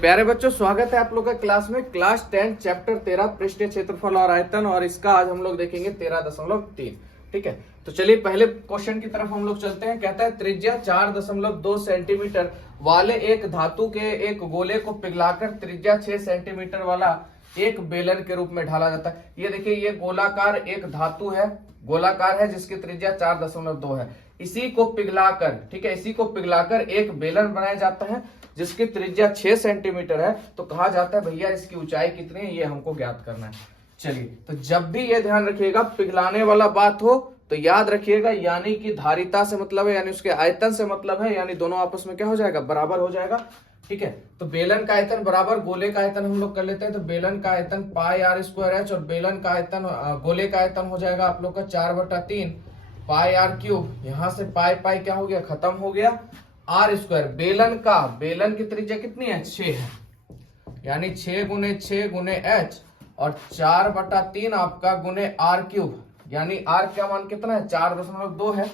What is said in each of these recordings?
प्यारे बच्चों, स्वागत है आप लोग का क्लास में। क्लास 10 चैप्टर 13 पृष्ठीय क्षेत्रफल और आयतन, और इसका आज हम लोग देखेंगे 13.3। ठीक है, तो चलिए पहले क्वेश्चन की तरफ हम लोग चलते हैं। कहता है त्रिज्या 4.2 सेंटीमीटर वाले एक धातु के एक गोले को पिघलाकर त्रिज्या 6 सेंटीमीटर वाला एक बेलन के रूप में ढाला जाता है। ये देखिए, ये गोलाकार एक धातु है, गोलाकार है जिसकी त्रिज्या 4.2 है। इसी को पिघलाकर, ठीक है, इसी को पिघलाकर एक बेलन बनाया जाता है जिसकी त्रिज्या 6 सेंटीमीटर है। तो कहा जाता है भैया इसकी ऊंचाई कितनी है, ये हमको ज्ञात करना है। चलिए, तो जब भी ये ध्यान रखिएगा पिघलाने वाला बात हो तो याद रखिएगा, यानी कि धारिता से मतलब है, यानी उसके आयतन से मतलब है, यानी दोनों आपस में क्या हो जाएगा, बराबर हो जाएगा। ठीक है, तो बेलन का आयतन बराबर गोले का आयतन हम लोग कर लेते हैं। तो बेलन का आयतन पाई आर स्क्वायर एच, और बेलन का आयतन गोले का आयतन हो जाएगा आप लोग का 4/3 पाई आर क्यूब। यहां से पाई पाई क्या हो गया, खत्म हो गया, आर स्क्वायर। बेलन की त्रिज्या कितनी है, 6 है, यानी 6 गुने 6 गुने एच, और 4/3 आपका गुने आर क्यूब, यानी आर का मान कितना है, 4.2 है।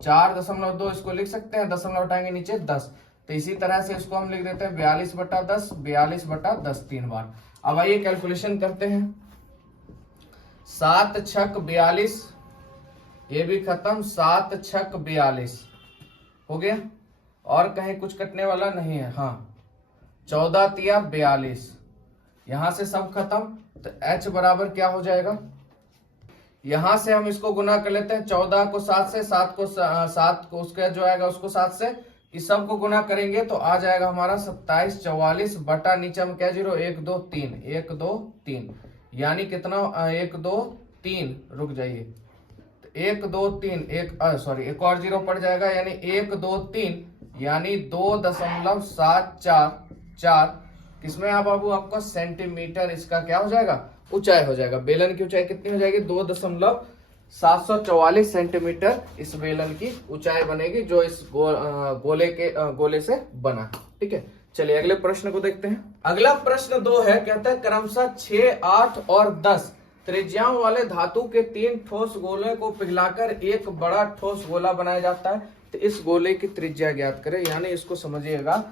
4.2 इसको लिख सकते हैं, दशमलव हटाएंगे नीचे 10। तो इसी तरह से इसको हम लिख देते हैं 42/10, 42/10 3 बार। अब आइए कैलकुलेशन करते हैं। 7 छक 42, ये भी खत्म, 7 छक 42 हो गया, और कहीं कुछ कटने वाला नहीं है। हाँ, 14 तिया 42, यहां से सब खत्म। तो h बराबर क्या हो जाएगा, यहां से हम इसको गुना कर लेते हैं, 14 को 7 से, 7 को उसका जो आएगा उसको 7 से, इस सब को गुना करेंगे तो आ जाएगा हमारा 27 44 बटा नीचे हम क्या 0 1 2 3 1 2 3, यानी कितना 1 2 3, रुक जाइए, 1 2 3 एक और 0 पड़ जाएगा, यानी 1 2 3, यानी 2.744। किसमें आप बाबू, आपका सेंटीमीटर इसका क्या हो जाएगा, ऊंचाई हो जाएगा। बेलन की ऊंचाई कितनी हो जाएगी, 2.744 सेंटीमीटर इस बेलन की ऊंचाई बनेगी, जो इस गोले से बना। ठीक है, चलिए अगले प्रश्न को देखते हैं। अगला प्रश्न 2 है, कहता है क्रमशः 6 8 और 10 त्रिज्याओं वाले धातु के 3 ठोस गोलों को पिघलाकर एक बड़ा ठोस गोला बनाया जाता है। तो इस गोले की त्रिज्या ज्ञात करें, यानी इसको समझिएगा,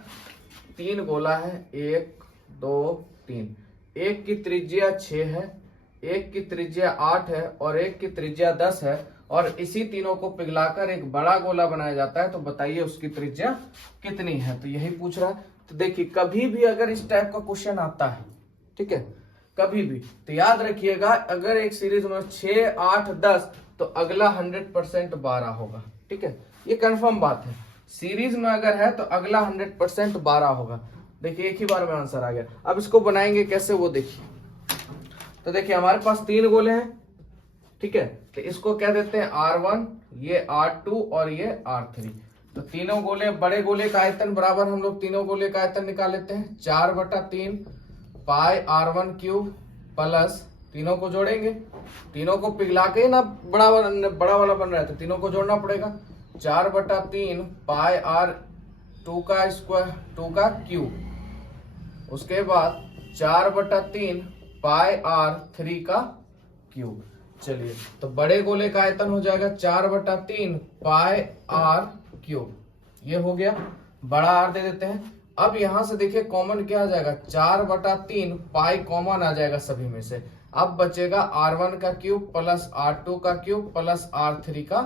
3 गोला है, 1 2 3, एक की त्रिज्या 6 है, एक की त्रिज्या 8 है, और एक की त्रिज्या 10 है, और इसी तीनों को पिघलाकर एक बड़ा गोला बनाया जाता है। तो बताइए उसकी त्रिज्या कितनी है, तो यही पूछ रहा है। तो देखिए, कभी भी अगर इस टाइप का क्वेश्चन आता है, ठीक है, कभी भी, तो याद रखिएगा, अगर एक सीरीज में 6 8 10, तो अगला 100% 12 होगा। ठीक है, ये कंफर्म बात है, सीरीज में अगर है तो अगला 100% 12 होगा। देखिए, एक ही बार में आंसर आ गया। अब इसको बनाएंगे कैसे वो देखिए। तो देखिए, हमारे पास 3 गोले हैं, ठीक है, तो इसको क्या देते हैं R1, ये R2 और ये R3। तो तीनों गोले, बड़े गोले का आयतन बराबर, हम लोग तीनों गोले का आयतन निकाल लेते हैं, 4/3 पाई R1 क्यूब प्लस, तीनों को जोड़ेंगे, तीनों को पिघला के ना बड़ा वाला बन रहा है, तो तीनों को जोड़ना पड़ेगा, 4/3 पाई R2 का स्क्वायर, 2 का क्यूब, उसके बाद 4/3 पाई R3 का क्यूब। चलिए, तो बड़े गोले का आयतन हो जाएगा 4/3 पाई R क्यूब, ये हो गया, बड़ा R दे देते हैं। अब यहां से देखिए कॉमन क्या आ जाएगा, 4/3 पाई कॉमन आ जाएगा सभी में से। अब बचेगा R1 का क्यूब प्लस R2 का क्यूब प्लस R3 का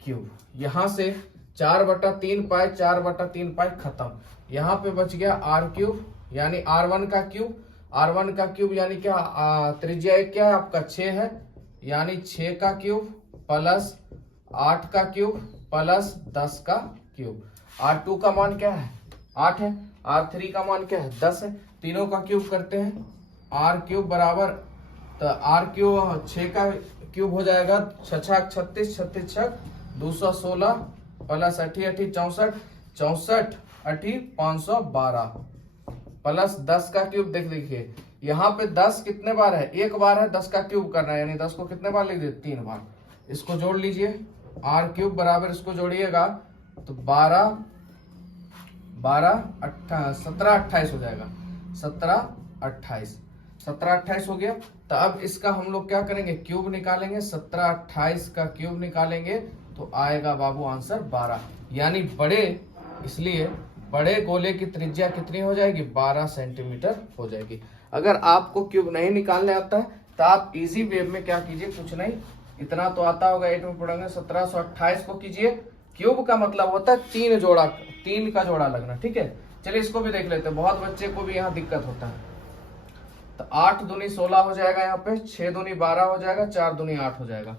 क्यूब। यहां से 4/3 पाई 4/3 पाई खत्म, यहाँ पे बच गया R क्यूब, यानी R1 का क्यूब, R1 का क्यूब यानी क्या, त्रिज्या क्या है आपका 6 है, यानी 6 का क्यूब प्लस 8 का क्यूब प्लस 10 का क्यूब। R2 का मान क्या है, 8 है, R3 का मान क्या है, 10 है। तीनों का क्यूब करते हैं, R क्यूब बराबर, तो R क्यूब 6 का क्यूब हो जाएगा, 6 छक 36, 36 छक 216 प्लस 8 8 64, 64 8 512 प्लस 10 का क्यूब। देखिए यहाँ पे 10 कितने बार है, एक बार है, 10 का क्यूब करना है, यानी 10 को कितने बार लिख दिए, 3 बार। इसको जोड़ लीजिए, R क्यूब बराबर, इसको जोड़िएगा तो 12 12 17 28 हो जाएगा, 17 28 हो गया। तो अब इसका हम लोग क्या करेंगे, क्यूब निकालेंगे, 17 28 का क्यूब निकालेंगे तो आएगा बाबू आंसर 12, यानी बड़े, इसलिए बड़े गोले की त्रिज्या कितनी हो जाएगी, 12 सेंटीमीटर हो जाएगी। अगर आपको क्यूब नहीं निकालने आता है तो आप इजी वे में क्या कीजिए, कुछ नहीं, इतना तो आता होगा 8 में पढ़ेंगे, 1728 को कीजिए। क्यूब का मतलब होता है 3 का जोड़ा लगना, ठीक है। चलिए इसको भी देख लेते हैं, बहुत बच्चे को भी यहाँ दिक्कत होता है। तो 8 दूनी 16 हो जाएगा, यहाँ पे 6 दूनी 12 हो जाएगा, 4 दूनी 8 हो जाएगा।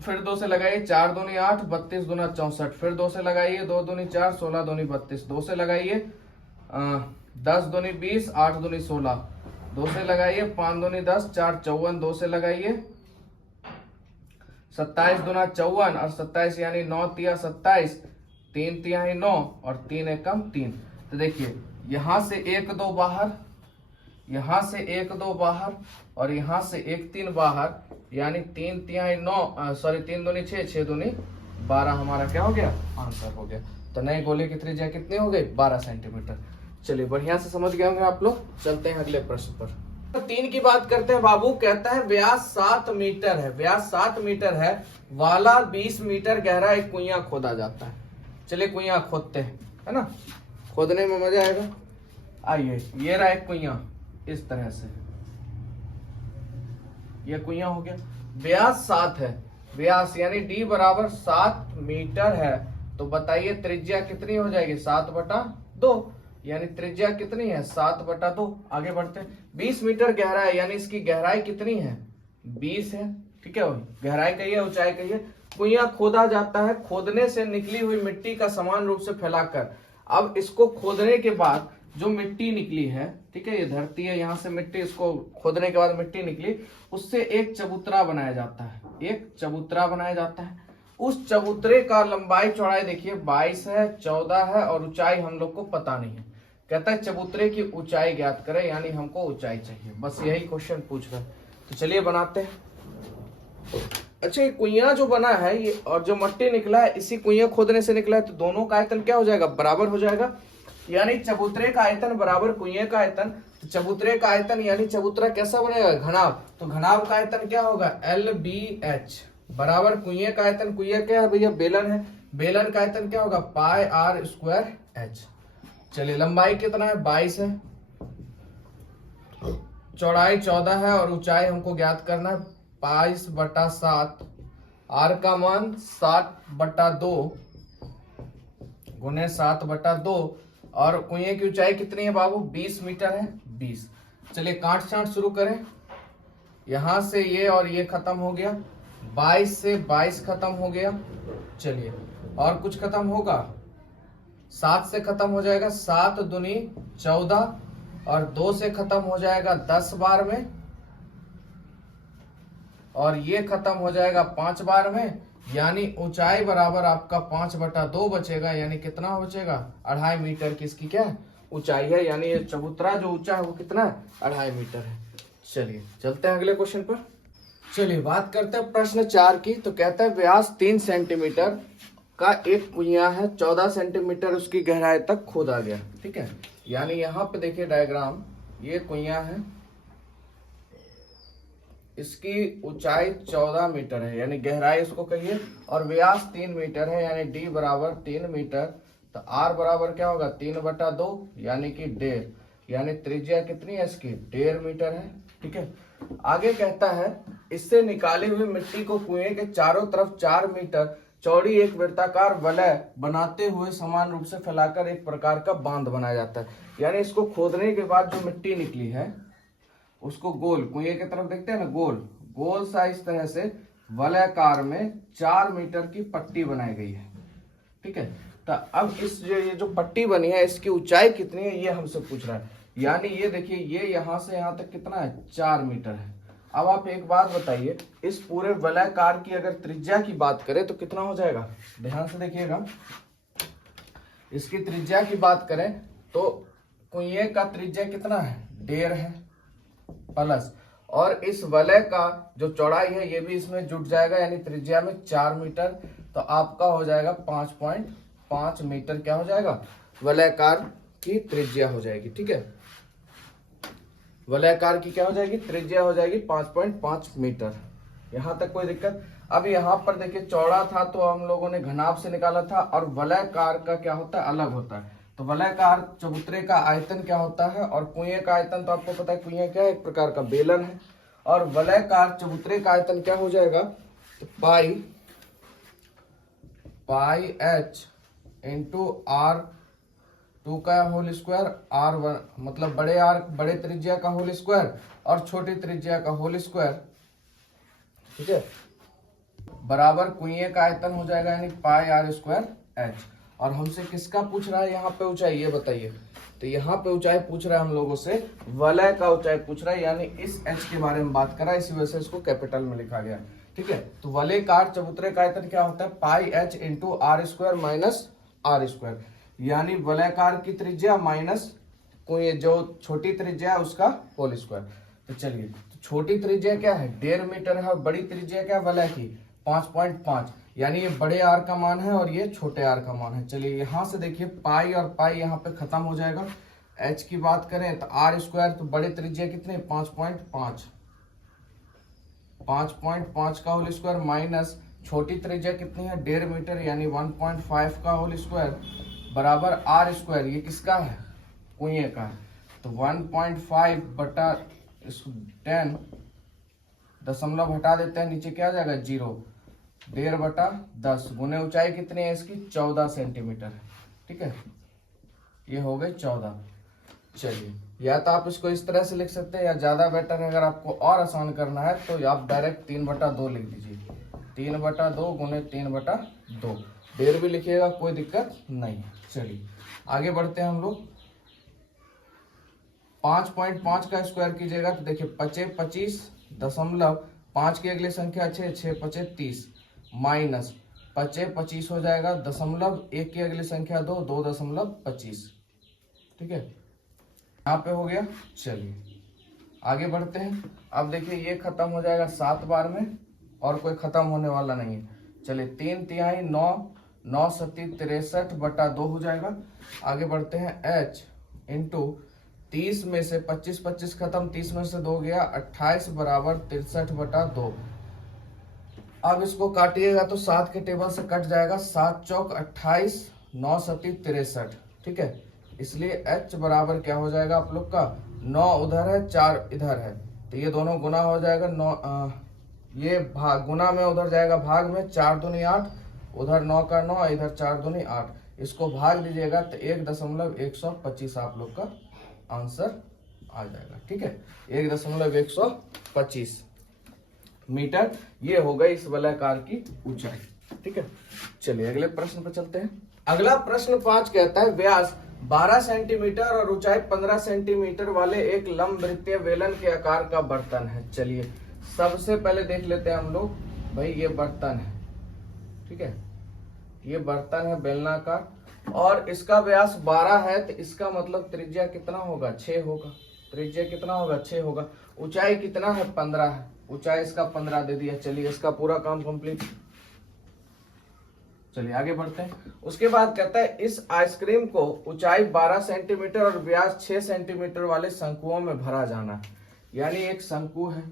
फिर 2 से लगाइए, 4 दूनी 8, 32 दूना 64, फिर 2 से लगाइए, 2 दूनी 4, 16 दूनी 32, 2 से लगाइए 10 दूनी 20, 8 दूनी 16, 2 से लगाइए 5 दूनी 10, 4 54, 2 से लगाइए 27 दूना 54 और 27 यानी 9 तिया 27, 3 तिहाई 9 और 3 एकम 3। तो देखिए यहां से 1 2 बाहर, यहां से 1 2 बाहर और यहां से 1 3 बाहर, यानी 3 तिहाई 9 सॉरी 3 दूनी 6, 6 दूनी 12 हमारा क्या हो गया, आंसर हो गया। तो नए गोले की त्रिज्या कितनी हो गई, 12 सेंटीमीटर। चलिए बढ़िया से समझ गए होंगे आप लोग। चलते हैं अगले प्रश्न पर। तो 3 की बात करते हैं। बाबू कहता है व्यास 7 मीटर है, व्यास 7 मीटर है वाला 20 मीटर गहरा एक कुइयां खोदा जाता है। चलिए कुइयां खोदते हैं, है ना, खोदने में मजा आएगा। आइए, ये रहा एक कुइयां, इस तरह से ये कुइयां हो गया। व्यास 7 है, व्यास यानी डी बराबर 7 मीटर है, तो बताइए त्रिज्या कितनी हो जाएगी, 7/2, यानी त्रिज्या कितनी है, 7/2। आगे बढ़ते हैं। 20 मीटर गहरा है, यानी इसकी गहराई कितनी है, 20 है, ठीक है। गहराई कहिए, ऊंचाई कहिए। कुइयां खोदा जाता है, खोदने से निकली हुई मिट्टी का समान रूप से फैलाकर। अब इसको खोदने के बाद जो मिट्टी निकली है, ठीक है, ये धरती है, यहाँ से मिट्टी, इसको खोदने के बाद मिट्टी निकली, उससे एक चबूतरा बनाया जाता है, एक चबूतरा बनाया जाता है। उस चबूतरे का लंबाई चौड़ाई देखिए 22 है, 14 है और ऊंचाई हम लोग को पता नहीं है। कहता है चबूतरे की ऊंचाई ज्ञात करें, यानी हमको ऊंचाई चाहिए, बस यही क्वेश्चन पूछ रहा है। तो चलिए बनाते हैं। अच्छा, ये कुइयां जो बना है ये और जो मट्टी निकला है, इसी कुइयां खोदने से निकला है, तो दोनों का आयतन क्या हो जाएगा, बराबर हो जाएगा। यानी चबूतरे का आयतन बराबर कुइयां का आयतन। तो चबूतरे का आयतन यानी चबूतरा कैसा बनेगा, घनाभ, तो घनाभ का आयतन क्या होगा, LBH बराबर कुइयां का आयतन। कुइयां क्या है भैया, बेलन है, बेलन का आयतन क्या होगा, πr²h। चलिए लंबाई कितना है, 22 है, चौड़ाई 14 है और ऊंचाई हमको ज्ञात करना है 22/7। आर का मान 7/2 गुने 7/2 और कुइयां की ऊंचाई कितनी है बाबू, 20 मीटर है, 20। चलिए काट छांट शुरू करें। यहां से ये और ये खत्म हो गया, 22 से 22 खत्म हो गया। चलिए और कुछ खत्म होगा, 7 से खत्म हो जाएगा, 7 दूनी 14 और 2 से खत्म हो जाएगा 10 बार में और ये खत्म हो जाएगा 5 बार में, यानी ऊंचाई बराबर आपका 5/2 बचेगा। यानी कितना बचेगा, 2.5 मीटर की इसकी क्या ऊंचाई है, यानी ये चबूतरा जो ऊंचा है वो कितना है, 2.5 मीटर है। चलिए चलते हैं अगले क्वेश्चन पर। चलिए बात करते हैं प्रश्न 4 की। तो कहता है व्यास 3 सेंटीमीटर का एक कुइयां है, 14 सेंटीमीटर उसकी गहराई तक खोदा गया, ठीक है। यानी यहाँ पे देखिए डायग्राम, ये कुइयां है, इसकी ऊंचाई 14 मीटर है, यानी गहराई इसको कहिए, और व्यास 3 मीटर है, यानी डी बराबर 3 मीटर। तो आर बराबर क्या होगा, 3/2 यानी कि 1.5, यानी त्रिज्या कितनी है इसकी, 1.5 मीटर है, ठीक है। आगे कहता है इससे निकाली हुई मिट्टी को कुएं के चारों तरफ 4 मीटर चौड़ी एक वृत्ताकार वलय बनाते हुए समान रूप से फैलाकर एक प्रकार का बांध बनाया जाता है। यानी इसको खोदने के बाद जो मिट्टी निकली है उसको गोल, कुएं की तरफ देखते हैं ना, गोल गोल सा इस तरह से वलयाकार में 4 मीटर की पट्टी बनाई गई है, ठीक है। तो अब इस ये जो पट्टी बनी है इसकी ऊंचाई कितनी है ये हमसे पूछ रहा है। यानी ये देखिए, ये यहां से यहां तक कितना है, 4 मीटर है। अब आप एक बात बताइए, इस पूरे वलयाकार की अगर त्रिज्या की बात करें तो कितना हो जाएगा, ध्यान से देखिएगा। इसकी त्रिज्या की बात करें तो कुएं का त्रिज्या कितना है, 1.5 है, प्लस और इस वलय का जो चौड़ाई है ये भी इसमें जुट जाएगा, यानी त्रिज्या में 4 मीटर। तो आपका हो जाएगा 5.5 मीटर, क्या हो जाएगा, वलयाकार की त्रिज्या हो जाएगी, ठीक है। वलयाकार की क्या हो जाएगी, त्रिज्या हो जाएगी 5.5 मीटर। यहां तक कोई दिक्कत। अब यहाँ पर देखिए चौड़ा था तो हम लोगों ने घनाभ से निकाला था, और वलयाकार का क्या होता है, अलग होता है। तो वलयाकार चबूतरे का आयतन क्या होता है, और कुएं का आयतन तो आपको पता है, कुएं क्या है, एक प्रकार का बेलन है। और वलयाकार चबूतरे का आयतन क्या हो जाएगा, तो पाई एच इंटू आर टू का होल स्क्वायर, आर वन मतलब बड़े त्रिज्या का होल स्क्वायर और छोटी त्रिज्या का होल स्क्वायर, ठीक है, बराबर कुएं का आयतन हो जाएगा, यानी पाई आर स्क्वायर एच। और हमसे किसका पूछ रहा है यहाँ पे ऊंचाई, ये बताइए। तो यहाँ पे ऊंचाई पूछ रहा है हम लोगों से, वलय का ऊंचाई पूछ रहा है, यानी इस एच के बारे में बात कर रहा है, इसी वजह से इसको कैपिटल में लिखा गया, ठीक है। तो वलयकार चबूतरे का आयतन क्या होता है, pi H into R square minus R square, यानी वलयाकार की त्रिज्या माइनस कोई जो छोटी त्रिज्या है उसका होल स्क्वायर। तो चलिए, तो छोटी त्रिज्या क्या है, 1.5 मीटर है, और बड़ी त्रिज्या क्या है वलय की 5.5, यानी ये बड़े आर का मान है और ये छोटे आर का मान है। चलिए यहां से देखिए पाई और पाई यहाँ पे खत्म हो जाएगा। एच की बात करें तो आर स्क्वायर, तो बड़े त्रिज्या कितने 5.5, 5.5 का होल स्क्वायर माइनस छोटी त्रिज्या कितनी है 1.5 मीटर, यानी 1.5 का होल स्क्वायर बराबर आर स्क्वायर, ये किसका है, कुएं का है। तो 1.5 बटा 10 दशमलव हटा देते हैं, नीचे क्या आ जाएगा 0, 1.5 बटा 10 गुने ऊंचाई कितनी है इसकी 14 सेंटीमीटर है, ठीक है, ये हो गए 14। चलिए, या तो आप इसको इस तरह से लिख सकते हैं, या ज्यादा बेटर है अगर आपको और आसान करना है तो आप डायरेक्ट 3/2 लिख दीजिए, 3/2 गुने 3/2, 1.5 भी लिखिएगा, कोई दिक्कत नहीं। चलिए आगे बढ़ते हैं हम लोग। 5.5 का स्क्वायर कीजिएगा तो देखिए 25 दशमलव 5 की अगली संख्या 6, 6 5 30 माइनस 25 हो जाएगा, दशमलव 1 की अगली संख्या 2, 2.25, ठीक है, यहाँ पे हो गया। चलिए आगे बढ़ते हैं। अब देखिए ये खत्म हो जाएगा 7 बार में, और कोई खत्म होने वाला नहीं है। चलिए 3 तिहाई 9, 9 सती 63/2 हो जाएगा। आगे बढ़ते हैं, h इंटू 30 में से 25 खत्म, 30 में से 2 गया, 28 बराबर 63/2। अब इसको काटिएगा तो 7 के टेबल से कट जाएगा, 7 चौक 28, 9 सती 63, ठीक है। इसलिए h बराबर क्या हो जाएगा आप लोग का, 9 उधर है 4 इधर है, तो ये दोनों गुना हो जाएगा, 9 ये भाग गुना में उधर जाएगा भाग में, 4 दूनी 8, उधर 9 का 9, इधर 4 दूनी 8, इसको भाग दीजिएगा तो 1.125 आप लोग का आंसर आ जाएगा, ठीक है, 1.125 मीटर। ये हो गई इस वलयाकार की ऊंचाई, ठीक है। चलिए अगले प्रश्न पर चलते हैं। अगला प्रश्न 5 कहता है, व्यास 12 सेंटीमीटर और ऊंचाई 15 सेंटीमीटर वाले एक लंबवृत्तीय बेलन के आकार का बर्तन है। चलिए सबसे पहले देख लेते हैं हम लोग, भाई ये बर्तन है, ठीक है, ये बर्तन है बेलनाकार, और इसका व्यास 12 है, तो इसका मतलब त्रिज्या कितना होगा, 6 होगा। त्रिज्या कितना होगा, 6 होगा। ऊंचाई कितना है, 15 है, ऊंचाई इसका 15 दे दिया। चलिए इसका पूरा काम कंप्लीट। चलिए आगे बढ़ते हैं। उसके बाद कहता है, इस आइसक्रीम को ऊंचाई 12 सेंटीमीटर और व्यास 6 सेंटीमीटर वाले शंकुओं में भरा जाना। यानी एक शंकु है,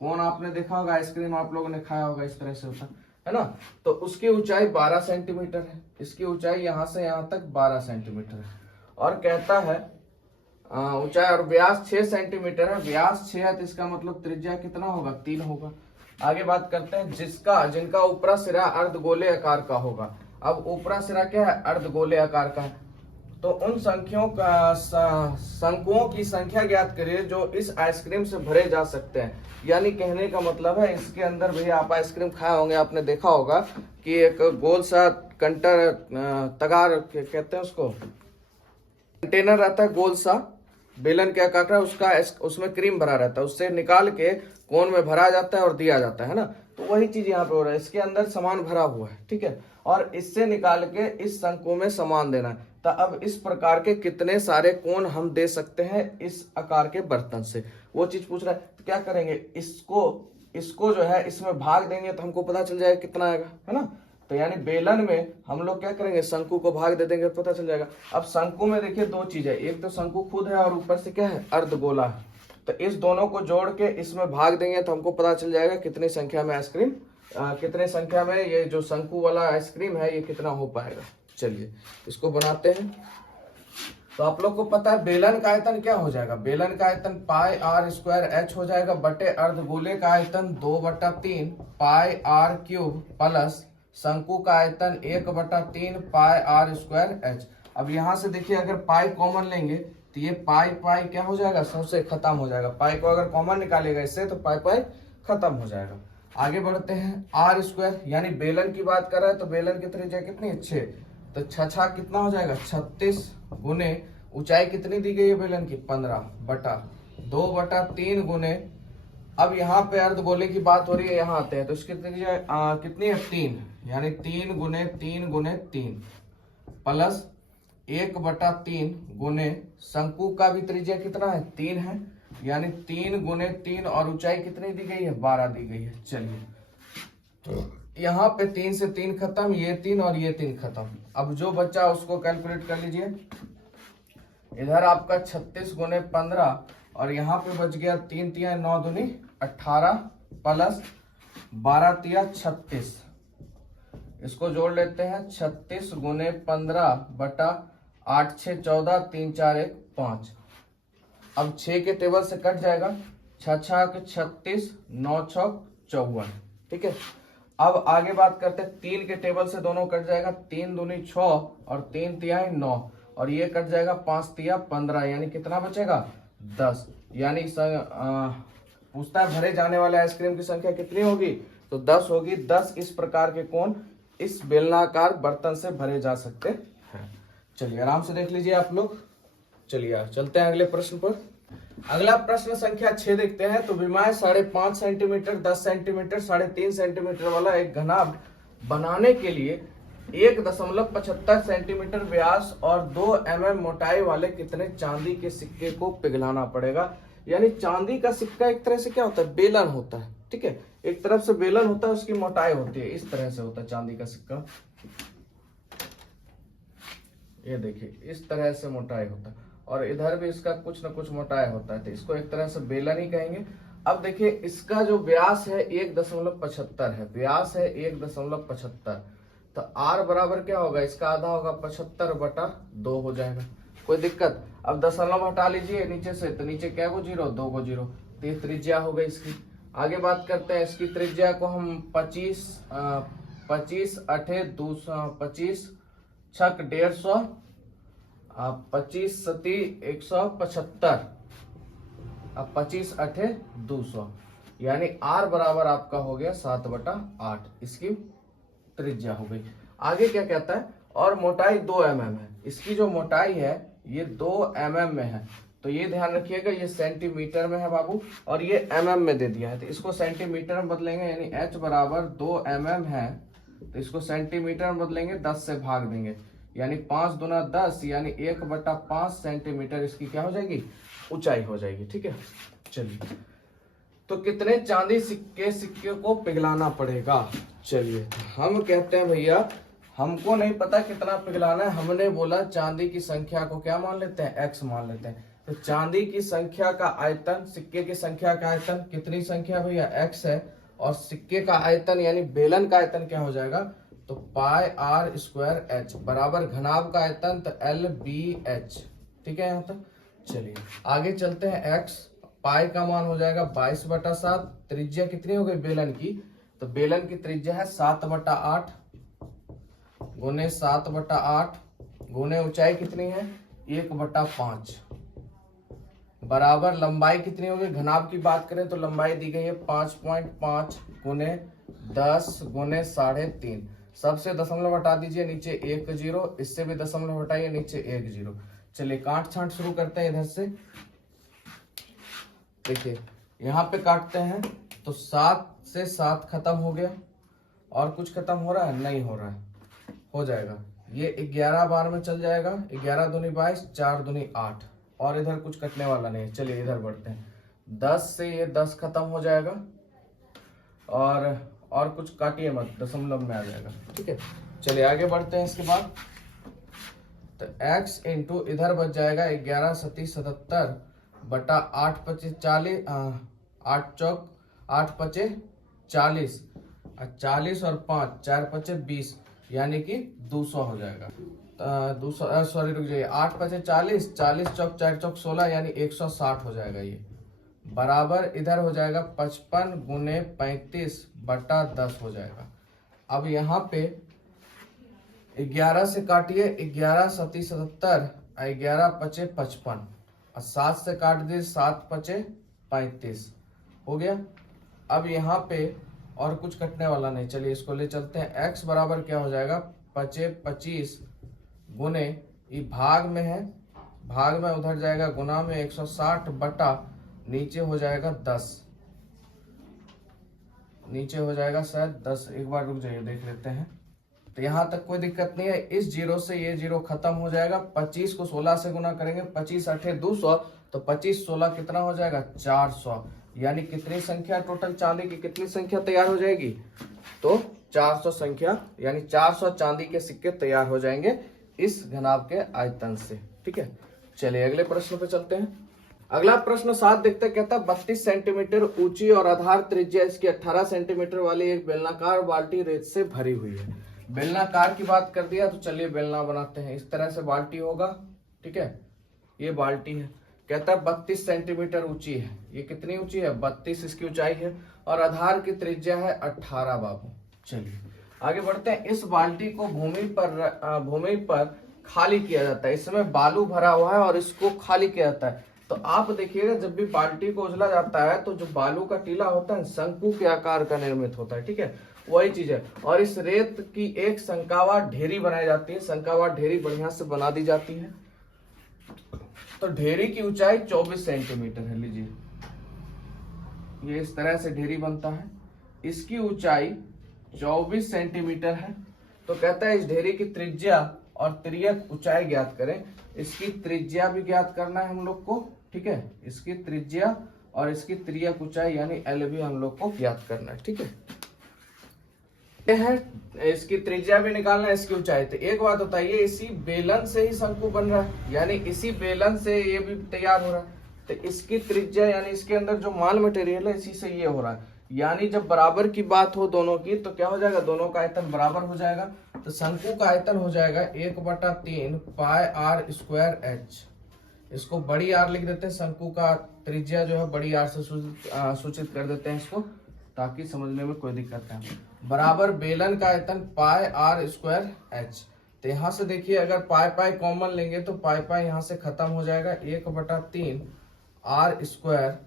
कौन आपने देखा होगा, आइसक्रीम आप लोगों ने खाया होगा, इस तरह से होता है ना, तो उसकी ऊंचाई 12 सेंटीमीटर है, इसकी ऊंचाई यहां से यहां तक 12 सेंटीमीटर है, और कहता है ऊंचाई और व्यास 6 सेंटीमीटर है। व्यास 6 है तो इसका मतलब त्रिज्या कितना होगा, 3 होगा। आगे बात करते हैं, जिनका ऊपरा सिरा अर्धगोले आकार का होगा। अब ऊपरा सिरा क्या है, अर्धगोले आकार का है, तो उन शंकुओं की संख्या ज्ञात करिए जो इस आइसक्रीम से भरे जा सकते हैं। यानी कहने का मतलब है, इसके अंदर भैया आप आइसक्रीम खाए होंगे, आपने देखा होगा कि एक गोल सा तगार कहते हैं उसको, कंटेनर रहता है गोल सा, बेलन के आकार का, उसमें क्रीम भरा रहता है, उससे निकाल के कोन में भरा जाता है और दिया जाता है ना, तो वही चीज यहाँ पे हो रहा है, इसके अंदर सामान भरा हुआ है, ठीक है, और इससे निकाल के इस शंकु में सामान देना है। तो अब इस प्रकार के कितने सारे कोन हम दे सकते हैं इस आकार के बर्तन से, वो चीज पूछ रहा है। तो क्या करेंगे, इसको जो है इसमें भाग देंगे तो हमको पता चल जाएगा कितना आएगा, है ना। तो यानी बेलन में हम लोग क्या करेंगे, शंकु को भाग दे देंगे, पता चल जाएगा। अब शंकु में देखिए 2 चीज है, एक तो शंकु खुद है और ऊपर से क्या है, अर्धगोला है। तो इस दोनों को जोड़ के इसमें भाग देंगे तो हमको पता चल जाएगा कितनी संख्या में आइसक्रीम कितने संख्या में ये जो शंकु वाला आइसक्रीम है ये कितना हो पाएगा। चलिए इसको बनाते हैं। तो आप लोग को पता है बेलन का आयतन क्या हो जाएगा, बेलन का आयतन पाई आर स्क्वायर एच हो जाएगा बटे अर्धगोले का आयतन 2/3 पाई आर क्यूब प्लस शंकु का आयतन 1/3 पाई आर स्क्वायर एच। अब यहां से देखिए अगर पाई कॉमन लेंगे तो ये पाई पाई क्या हो जाएगा, सबसे खत्म हो जाएगा। पाई को अगर कॉमन निकालेगा इससे तो पाई पाई खत्म हो जाएगा। आगे बढ़ते हैं, आर स्क्वायर यानी बेलन की बात कर रहे हैं तो बेलन की त्रिज्या कितनी है 6, तो 6 कितना हो जाएगा 36 गुने ऊंचाई कितनी दी गई है बेलन की 15/2/3 गुने, अब यहाँ पे अर्धगोले की बात हो रही है, यहाँ आते हैं तो इसकी त्रिज्या कितनी है 3, यानी 3 गुने 3 गुने 3 प्लस 1/3 गुने शंकु का भी त्रिज्या कितना है 3 है, यानी 3 गुने 3 और ऊंचाई कितनी दी गई है 12 दी गई है। चलिए तो यहाँ पे 3 से 3 खत्म, ये 3 और ये 3 खत्म। अब जो बच्चा उसको कैलकुलेट कर लीजिए, इधर आपका 36 गुने 15 और यहाँ पे बच गया 3 तिया 9 दूनी 18 प्लस 12 तिया 36, इसको जोड़ लेते हैं 36 गुने 15 बटा 8 6 14 3 4 1 5। अब 6 के टेबल से कट जाएगा, 6 6 36 9 6 54, ठीक है। अब आगे बात करते हैं, 3 के टेबल से दोनों कट जाएगा, 3 दूनी 6 और 3 तिहाई 9 और ये कट जाएगा 5 तिया 15, यानी कितना बचेगा 10। यानी पूछता है भरे जाने वाले आइसक्रीम की संख्या कितनी होगी, तो 10 होगी। 10 इस प्रकार के कोण इस बेलनाकार बर्तन से भरे जा सकते हैं। चलिए आराम से देख लीजिए आप लोग। चलिए चलते हैं अगले प्रश्न पर। अगला प्रश्न संख्या 6 देखते हैं। तो विमाएं 5.5 सेंटीमीटर 10 सेंटीमीटर 3.5 सेंटीमीटर वाला एक घनाभ बनाने के लिए 1.75 सेंटीमीटर व्यास और 2 mm मोटाई वाले कितने चांदी के सिक्के को पिघलाना पड़ेगा। यानी चांदी का सिक्का एक तरह से क्या होता है, बेलन होता है, ठीक है। एक तरफ से बेलन होता है, उसकी मोटाई होती है, इस तरह से होता है चांदी का सिक्का, ये देखिए इस तरह से मोटाई होता है, और इधर भी इसका कुछ न कुछ मोटाई होता है, तो इसको एक तरह से बेलन ही कहेंगे। अब देखिए इसका जो व्यास है 1.75 है, व्यास है 1.75, तो R बराबर क्या होगा, इसका आधा होगा 75/2 हो जाएगा, कोई दिक्कत। अब दशमलव हटा लीजिए नीचे से, तो नीचे क्या को 0 2 को 0, तो ये त्रिज्या हो गई इसकी। आगे बात करते हैं, इसकी त्रिज्या को हम 25 8 25 छक 150 25 सती 175, अब 25 8 200, यानी R बराबर आपका हो गया 7/8, इसकी त्रिज्या हो गई। आगे क्या कहता है, और मोटाई 2 mm है, इसकी जो मोटाई है ये 2 mm में है, तो ये ध्यान रखिएगा ये सेंटीमीटर में है बाबू, और ये mm में दे दिया है, तो इसको सेंटीमीटर में बदलेंगे, यानी h बराबर 2 mm है, तो इसको सेंटीमीटर में बदलेंगे, 10 से भाग देंगे, यानी 5 दूना 10, यानी 1/5 सेंटीमीटर इसकी क्या हो जाएगी, ऊंचाई हो जाएगी, ठीक है। चलिए तो कितने चांदी सिक्के को पिघलाना पड़ेगा। चलिए हम कहते हैं भैया हमको नहीं पता कितना पिघलाना है, हमने बोला चांदी की संख्या को क्या मान लेते हैं, x मान लेते हैं। तो चांदी की संख्या का आयतन, सिक्के की संख्या का आयतन, कितनी संख्या भैया x है, और सिक्के का आयतन यानी बेलन का आयतन क्या हो जाएगा, तो पाई आर स्क्वायर एच बराबर घनाभ का आयतन तो LBH, ठीक है यहाँ तक। चलिए आगे चलते हैं, x पाई का मान हो जाएगा 22/7, त्रिज्या कितनी हो गई बेलन की, तो बेलन की त्रिज्या है 7/8 गुने 7/8 गुने ऊंचाई कितनी है 1/5 बराबर लंबाई कितनी होगी, घनाभ की बात करें तो लंबाई दी गई है 5.5 गुने 10 गुने 3.5, सबसे दशमलव हटा दीजिए, नीचे 1 0, इससे भी दशमलव हटाइए, नीचे 1 0। चलिए काट छांट शुरू करते हैं इधर से। देखिए यहाँ पे काटते हैं तो 7 से 7 खत्म हो गया, और कुछ खत्म हो रहा है, नहीं हो रहा है, हो जाएगा ये 11 बार में चल जाएगा, 11 दूनी 22 4 दूनी 8, और इधर कुछ कटने वाला नहीं है। चलिए इधर बढ़ते हैं, 10 से ये 10 खत्म हो जाएगा, और कुछ काटिए मत, दशमलव में आ जाएगा, ठीक है। चलिए आगे बढ़ते हैं। इसके बाद तो x इंटू इधर बच जाएगा 11 सती 77 बटा 8 25 40, 8 चौक 8 पचे 40, और 40 और 5 4 5 20 यानी कि 200 हो जाएगा। 200 सॉरी रुक जाइए, 8 5 40, 40 चौक 4 चौक 16 यानी 160 हो जाएगा। ये बराबर इधर हो जाएगा 55 गुने 35 बटा 10 हो जाएगा। अब यहाँ पे 11 से काटिए, 11 सती 77, 11 पचे 55 और 7 से काट दिए, 7 पचे 35 हो गया। अब यहाँ पे और कुछ कटने वाला नहीं, चलिए इसको ले चलते हैं। x बराबर क्या हो जाएगा, पचे 25 गुने, ये भाग में है, भाग में उधर जाएगा गुना में 160 बटा नीचे हो जाएगा 10, नीचे हो जाएगा शायद 10। एक बार रुक जाइए देख लेते हैं। तो यहाँ तक कोई दिक्कत नहीं है। इस जीरो से ये जीरो खत्म हो जाएगा। 25 को 16 से गुना करेंगे, 25 8 200, तो 25 16 कितना हो जाएगा, 400। यानी कितनी संख्या टोटल चांदी की कितनी संख्या तैयार हो जाएगी, तो 400 संख्या, यानी 400 चांदी के सिक्के तैयार हो जाएंगे इस घनाभ के आयतन से। ठीक है, चलिए अगले प्रश्न पे चलते हैं। अगला प्रश्न 7 देखते हैं, कहता है 32 सेंटीमीटर ऊंची और आधार त्रिज्या इसकी 18 सेंटीमीटर वाली एक बेलनाकार बाल्टी रेत से भरी हुई है। बेलनाकार की बात कर दिया तो चलिए बेलना बनाते हैं। इस तरह से बाल्टी होगा, ठीक है, ये बाल्टी है। कहता है 32 सेंटीमीटर ऊंची है। ये कितनी ऊंची है, 32 इसकी ऊंचाई है और आधार की त्रिज्या है 18 बाबू। चलिए आगे बढ़ते हैं। इस बाल्टी को भूमि पर खाली किया जाता है। इसमें बालू भरा हुआ है और इसको खाली किया जाता है। तो आप देखिएगा जब भी बाल्टी को उछला जाता है तो जो बालू का टीला होता है शंकु के आकार का निर्मित होता है। ठीक है, वही चीज है। और इस रेत की एक शंकावार ढेरी बनाई जाती है। शंकावार ढेरी बढ़िया से बना दी जाती है। तो ढेरी की ऊंचाई 24 सेंटीमीटर है। लीजिए, ये इस तरह से ढेरी बनता है। इसकी ऊंचाई 24 सेंटीमीटर है। तो कहता है इस ढेरी की त्रिज्या और तिर्यक ऊंचाई ज्ञात करें। इसकी त्रिज्या भी ज्ञात करना है हम लोग को। ठीक है, इसकी त्रिज्या और इसकी तिर्यक ऊंचाई यानी एल भी हम लोग को ज्ञात करना है। ठीक है, इसकी त्रिज्या भी निकालना है, इसकी ऊंचाई। तो एक बात बताइए, इसी बेलन से ही शंकु बन रहा है, यानी इसी बेलन से ये भी तैयार हो रहा है। तो इसकी त्रिज्या यानी इसके अंदर जो माल मटेरियल है इसी से ये हो रहा है। यानी जब बराबर की बात हो दोनों की तो क्या हो जाएगा, दोनों का आयतन बराबर हो जाएगा। तो शंकु का आयतन हो जाएगा 1/3 पाई आर स्क्वायर एच। इसको बड़ी आर लिख देते हैं। शंकु का त्रिज्या जो है बड़ी आर से सूचित कर देते हैं इसको, ताकि समझने में कोई दिक्कत नहीं। बराबर बेलन का आयतन पाई आर स्क्वायर एच। तो यहाँ से देखिए, अगर पाई पाई कॉमन लेंगे तो पाई पाई यहाँ से खत्म हो जाएगा। 1/3 आर स्क्वायर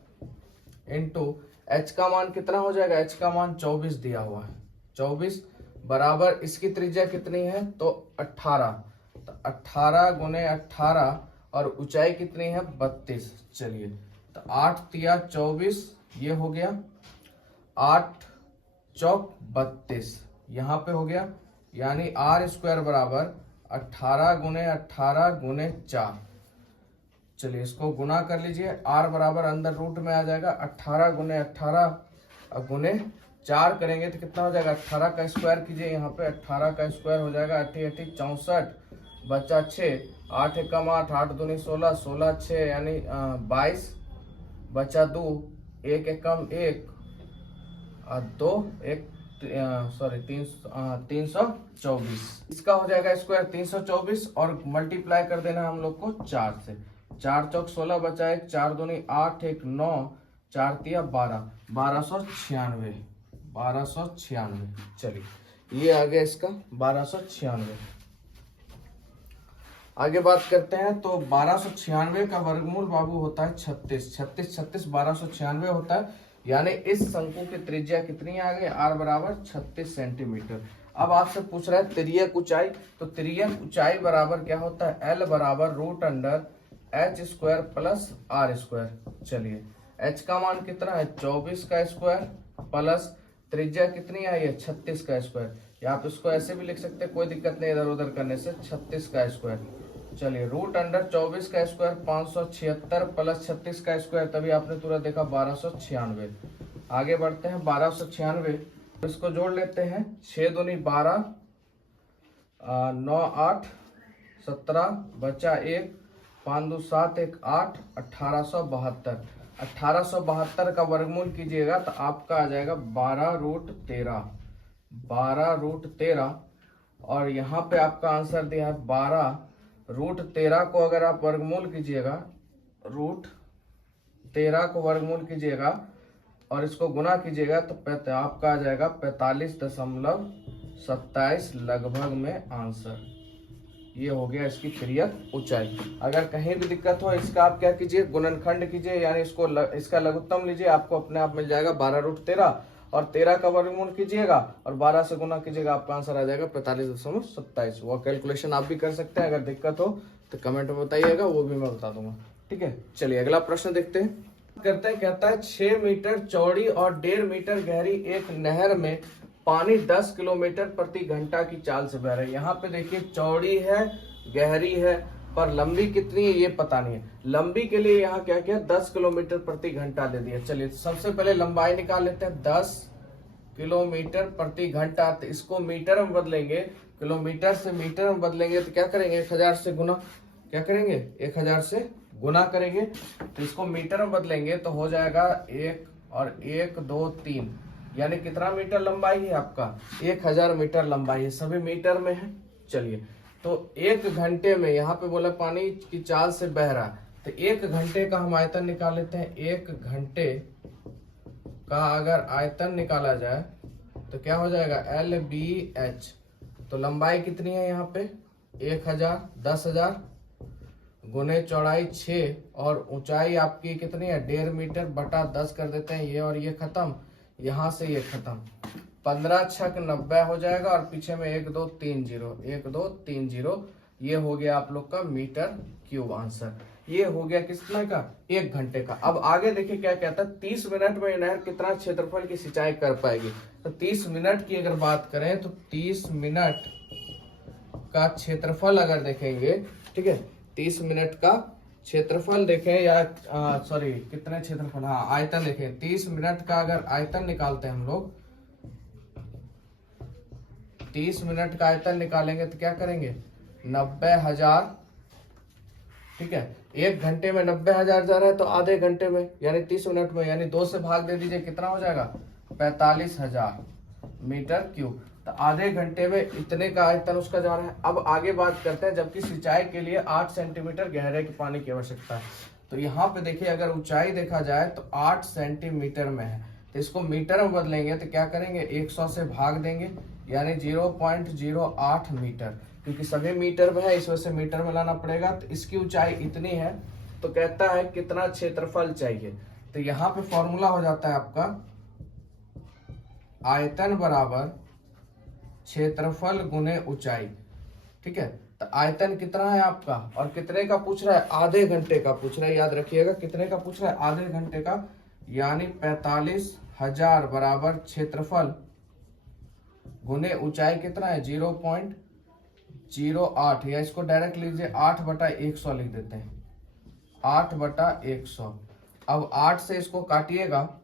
इंटू एच का मान कितना हो जाएगा, एच का मान 24 दिया हुआ है। 24 बराबर इसकी त्रिज्या कितनी है, तो 18। तो 18 गुने 18 और ऊंचाई कितनी है, 32। चलिए, तो 8 तिया 24 ये हो गया, 8 चौक 32 यहाँ पे हो गया। यानी आर स्क्वायर बराबर 18 गुने 18 गुने 4। चलिए इसको गुना कर लीजिए। आर बराबर अंदर रूट में आ जाएगा। 18 गुने 18 गुने 4 करेंगे तो कितना हो जाएगा, 18 का स्क्वायर कीजिए। यहाँ पे 18 का स्क्वायर हो जाएगा 8 8 64 बचा 6, 8 एकम 8, 8 दूनी 16, 16 6 यानी 22 बचा 2, 1 एकम 1 और 2 1 सॉरी 324। इसका हो जाएगा स्क्वायर 324 और मल्टीप्लाई कर देना हम लोग को 4 से। 4 चौक 16 बचा 1, 4 दूनी 8 1 9, 4 तिया 12, 1296, 1296। चलिए ये आ गया इसका 1296। आगे बात करते हैं। तो 1296 का वर्गमूल बाबू होता है 36। 36 36 1296 होता है। यानी इस शंकु की त्रिज्या कितनी आ गई, आर बराबर 36 सेंटीमीटर। अब आपसे पूछ रहा है तिर्यक ऊंचाई। तो तिर्यक ऊंचाई बराबर क्या होता है, एल बराबर root under H square plus R square. चलिए एच का मान कितना है, 24 का स्क्वायर प्लस त्रिज्या कितनी आई है, 36 का स्क्वायर। या आप इसको ऐसे भी लिख सकते हैं, कोई दिक्कत नहीं इधर उधर करने से, 36 का स्क्वायर। चलिए रूट अंडर 24 का स्क्वायर 576 प्लस 36 का स्क्वायर, तभी आपने तुरंत देखा 1296। आगे बढ़ते हैं 1296, इसको जोड़ लेते हैं। 6 दूनी 12, 9 8 17 बचा 1, 5 2 7 1 8, 1872। 1872 का वर्गमूल कीजिएगा तो आपका आ जाएगा 12 रूट 13। 12√13 और यहाँ पे आपका आंसर दिया है 12√13 को अगर आप वर्गमूल कीजिएगा, √13 को वर्गमूल कीजिएगा और इसको गुना कीजिएगा तो आपका आ जाएगा 45.27 लगभग में आंसर। ये हो गया इसकी तिर्यक ऊंचाई। अगर कहीं भी दिक्कत हो इसका आप क्या कीजिए, गुणनखंड कीजिए, यानी इसका लघुत्तम लीजिए, आपको अपने आप मिल जाएगा 12√13 और 13 का वर्गमूल कीजिएगा और 12 से गुना कीजिएगा, आपका आंसर आ जाएगा 45.27। वो कैलकुलेशन आप भी कर सकते हैं। अगर दिक्कत हो तो कमेंट में बताइएगा, वो भी मैं बता दूंगा। ठीक है, चलिए अगला प्रश्न देखते हैं। कहता है 6 मीटर चौड़ी और 1.5 मीटर गहरी एक नहर में पानी 10 किलोमीटर प्रति घंटा की चाल से बह रहा है। यहाँ पे देखिए चौड़ी है, गहरी है, पर लंबी कितनी है ये पता नहीं है। लंबी के लिए यहाँ क्या किया, 10 किलोमीटर प्रति घंटा दे दिया। चलिए सबसे पहले लंबाई निकाल लेते हैं, 10 किलोमीटर प्रति घंटा। तो इसको मीटर में बदलेंगे, किलोमीटर से मीटर में बदलेंगे तो क्या करेंगे, 1000 से गुना, क्या करेंगे 1000 से गुना करेंगे। तो इसको मीटर में बदलेंगे तो हो जाएगा 1 और 1 2 3, यानी कितना मीटर लंबाई है आपका, 1000 मीटर लंबाई है, सभी मीटर में है। चलिए तो 1 घंटे में यहाँ पे बोला पानी की चाल से बह रहा है, तो 1 घंटे का हम आयतन निकाल लेते हैं। 1 घंटे का अगर आयतन निकाला जाए तो क्या हो जाएगा, LBH। तो लंबाई कितनी है यहाँ पे 1000, 10,000 गुने चौड़ाई 6 और ऊंचाई आपकी कितनी है 1.5 मीटर बटा 10 कर देते हैं, ये और ये खत्म, यहाँ से ये खत्म, 15 छक 90 हो जाएगा और पीछे में 1 2 3 0, 1 2 3 0। ये हो गया आप लोग का मीटर क्यूब आंसर। ये हो गया कितना का, 1 घंटे का। अब आगे देखिए क्या कहता है, 30 मिनट में नहर कितना क्षेत्रफल की सिंचाई कर पाएगी। तो 30 मिनट की अगर बात करें तो 30 मिनट का क्षेत्रफल अगर देखेंगे, ठीक है, 30 मिनट का क्षेत्रफल देखें या सॉरी कितने क्षेत्रफल, हाँ आयतन देखें। 30 मिनट का अगर आयतन निकालते हैं हम लोग, 30 मिनट का आयतन निकालेंगे तो क्या करेंगे 90,000। ठीक है, 1 घंटे में 90,000 जा रहा है तो आधे घंटे में यानी 30 मिनट में, यानी 2 से भाग दे दीजिए, कितना हो जाएगा 45,000 मीटर क्यूब। तो आधे घंटे में इतने का आयतन उसका जा रहा है। अब आगे बात करते हैं, जबकि सिंचाई के लिए 8 सेंटीमीटर गहरे के पानी की आवश्यकता है। तो यहाँ पे देखिए अगर ऊंचाई देखा जाए तो 8 सेंटीमीटर में है, तो इसको मीटर में बदलेंगे तो क्या करेंगे 100 से भाग देंगे, यानी 0.08 मीटर, क्योंकि सभी मीटर में है इस वजह से मीटर में लाना पड़ेगा। तो इसकी ऊंचाई इतनी है, तो कहता है कितना क्षेत्रफल चाहिए। तो यहाँ पे फॉर्मूला हो जाता है आपका आयतन बराबर क्षेत्रफल गुने ऊंचाई। ठीक है, तो आयतन कितना है आपका और कितने का पूछ रहा है, आधे घंटे का पूछ रहा है, याद रखिएगा कितने का पूछ रहा है, आधे घंटे का, यानी 45,000 बराबर क्षेत्रफल गुने ऊंचाई कितना है 0.08, या इसको डायरेक्ट लीजिए 8/100 लिख देते हैं, 8/100। अब 8 से इसको काटिएगा,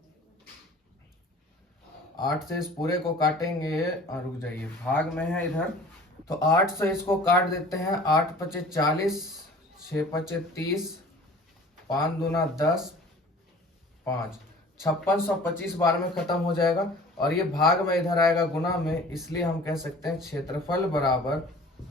8 से इस पूरे को काटेंगे, रुक जाइए भाग में है इधर, तो 8 से इसको काट देते हैं, 8 पचे 40, 6 पचे 30, 5 दूना 10, 5, 5625 बार में खत्म हो जाएगा। और ये भाग में इधर आएगा गुना में, इसलिए हम कह सकते हैं क्षेत्रफल बराबर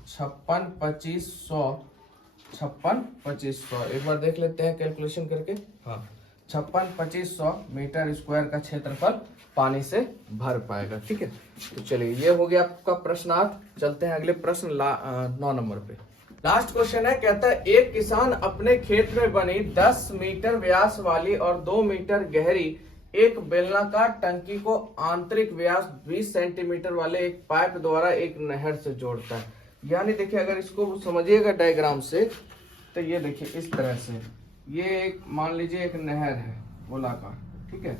56,2500। एक बार देख लेते हैं कैलकुलेशन करके, हाँ 56,2500 मीटर स्क्वायर का क्षेत्रफल पानी से भर पाएगा। ठीक है, तो चलिए ये हो गया आपका प्रश्न 8। चलते हैं अगले प्रश्न 9 नंबर पे। लास्ट क्वेश्चन है, कहता है एक किसान अपने खेत में बनी 10 मीटर व्यास वाली और 2 मीटर गहरी एक बेलनाकार टंकी को आंतरिक व्यास 20 सेंटीमीटर वाले एक पाइप द्वारा एक नहर से जोड़ता है। यानी देखिए अगर इसको समझिएगा डायग्राम से, तो ये देखिए इस तरह से, ये एक मान लीजिए एक नहर है गोलाकार, ठीक है,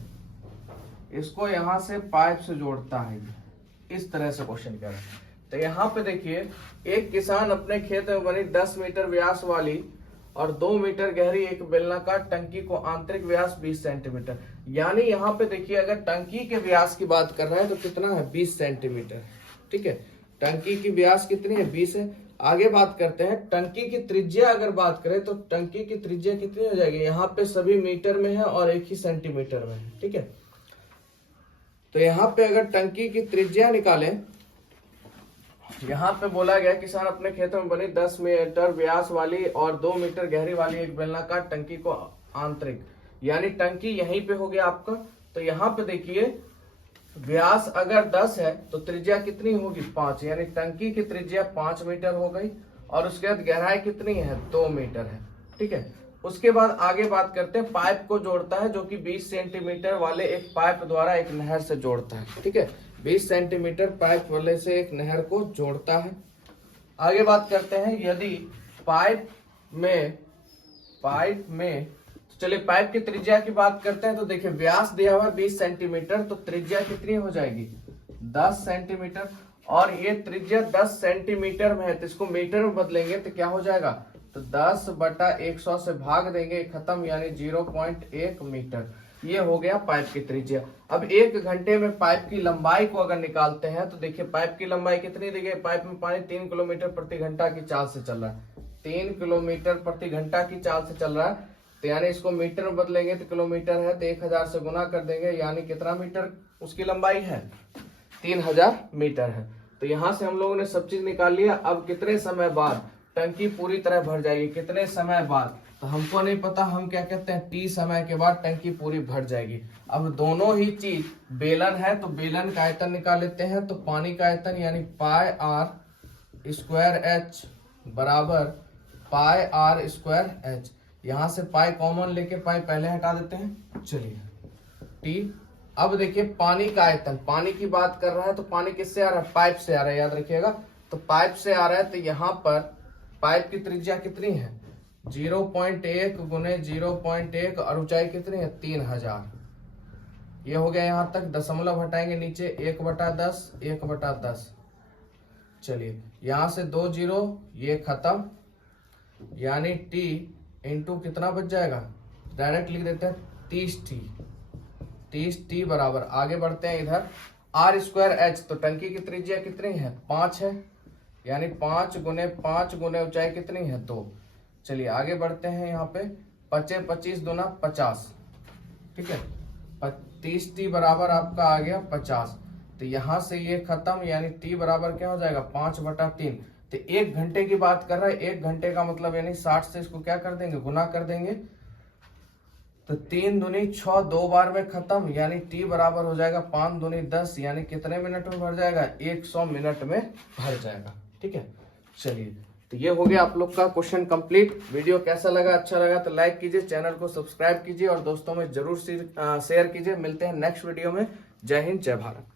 इसको यहाँ से पाइप से जोड़ता है, इस तरह से क्वेश्चन कर रहा है। तो यहाँ पे देखिए एक किसान अपने खेत में बनी 10 मीटर व्यास वाली और 2 मीटर गहरी एक बेलनाकार टंकी को आंतरिक व्यास 20 सेंटीमीटर, यानी यहाँ पे देखिए अगर टंकी के व्यास की बात कर रहा है तो कितना है 20 सेंटीमीटर। ठीक है, टंकी की व्यास कितनी है 20 है। आगे बात करते हैं टंकी की त्रिज्या, अगर बात करें तो टंकी की त्रिज्या कितनी हो जाएगी, यहाँ पे सभी मीटर में है और 1 ही सेंटीमीटर में है। ठीक है, तो यहाँ पे अगर टंकी की त्रिज्या निकालें, यहाँ पे बोला गया किसान अपने खेतों में बनी 10 मीटर व्यास वाली और 2 मीटर गहरी वाली एक बेलनाकार टंकी को आंतरिक, यानी टंकी यहीं पे हो गया आपका। तो यहाँ पे देखिए व्यास अगर 10 है तो त्रिज्या कितनी होगी 5, यानी टंकी की त्रिज्या 5 मीटर हो गई और उसके बाद गहराई कितनी है 2 मीटर है। ठीक है, उसके बाद आगे बात करते हैं पाइप को जोड़ता है जो कि 20 सेंटीमीटर वाले एक पाइप द्वारा एक नहर से जोड़ता है। ठीक है, 20 सेंटीमीटर पाइप वाले से एक नहर को जोड़ता है। आगे बात करते हैं यदि पाइप में चलिए पाइप की त्रिज्या की बात करते हैं। तो देखिए व्यास दिया हुआ है 20 सेंटीमीटर, तो त्रिज्या कितनी हो जाएगी 10 सेंटीमीटर, और ये त्रिज्या 10 सेंटीमीटर में है तो इसको मीटर में बदलेंगे तो क्या हो जाएगा, तो 10/100 से भाग देंगे, खत्म, यानी 0.1 मीटर। ये हो गया पाइप की त्रिज्या। अब 1 घंटे में पाइप की लंबाई को अगर निकालते हैं तो देखिए पाइप की लंबाई कितनी दी गई, पाइप में पानी 3 किलोमीटर प्रति घंटा की चाल से चल रहा है, 3 किलोमीटर प्रति घंटा की चाल से चल रहा है, तो यानी इसको मीटर में बदलेंगे तो किलोमीटर है तो 1000 से गुना कर देंगे, यानी कितना मीटर उसकी लंबाई है 3000 मीटर है। तो यहाँ से हम लोगों ने सब चीज निकाल लिया। अब कितने समय बाद टंकी पूरी तरह भर जाएगी, कितने समय बाद, तो हमको नहीं पता, हम क्या कहते हैं टी समय के बाद टंकी पूरी भर जाएगी। अब दोनों ही चीज बेलन है तो बेलन का आयतन निकाल लेते हैं। तो पानी का आयतन यानी पाई आर स्क्वायर एच बराबर पाई आर स्क्वायर एच, यहाँ से पाई कॉमन लेके पाई पहले हटा देते हैं। चलिए टी, अब देखिए पानी का आयतन, पानी की बात कर रहा है तो पानी किससे आ रहा है, पाइप से आ रहा है, याद रखिएगा। तो पाइप से आ रहा है तो यहाँ पर पाइप की त्रिज्या कितनी है 0.1 गुने 0.1 और ऊंचाई कितनी है 3000। ये हो गया यहाँ तक, दशमलव हटाएंगे नीचे 1/10 1/10। चलिए यहाँ से 2 0, ये खत्म, यानी टी इंटू कितना बच जाएगा, डायरेक्ट लिख देते हैं 30 टी बराबर, आगे बढ़ते हैं इधर आर स्क्वायर एच। तो टंकी की त्रिज्या कितनी है 5 है, यानी 5 गुने ऊंचाई कितनी है 2। चलिए आगे बढ़ते हैं, यहाँ पे 25 दूना 50। ठीक है, 30 टी बराबर आपका आ गया 50। तो यहाँ से ये खत्म, यानी टी बराबर क्या हो जाएगा 5/3। तो 1 घंटे की बात कर रहा है, 1 घंटे का मतलब यानी 60 से इसको क्या कर देंगे गुना कर देंगे, तो 3 दूनी 6, 2 बार में खत्म, यानी टी बराबर हो जाएगा 5 दूनी 10, यानी कितने मिनट में भर जाएगा 100 मिनट में भर जाएगा। ठीक है, चलिए तो ये हो गया आप लोग का क्वेश्चन कंप्लीट। वीडियो कैसा लगा, अच्छा लगा तो लाइक कीजिए, चैनल को सब्सक्राइब कीजिए और दोस्तों में जरूर शेयर कीजिए। मिलते हैं नेक्स्ट वीडियो में। जय हिंद, जय भारत।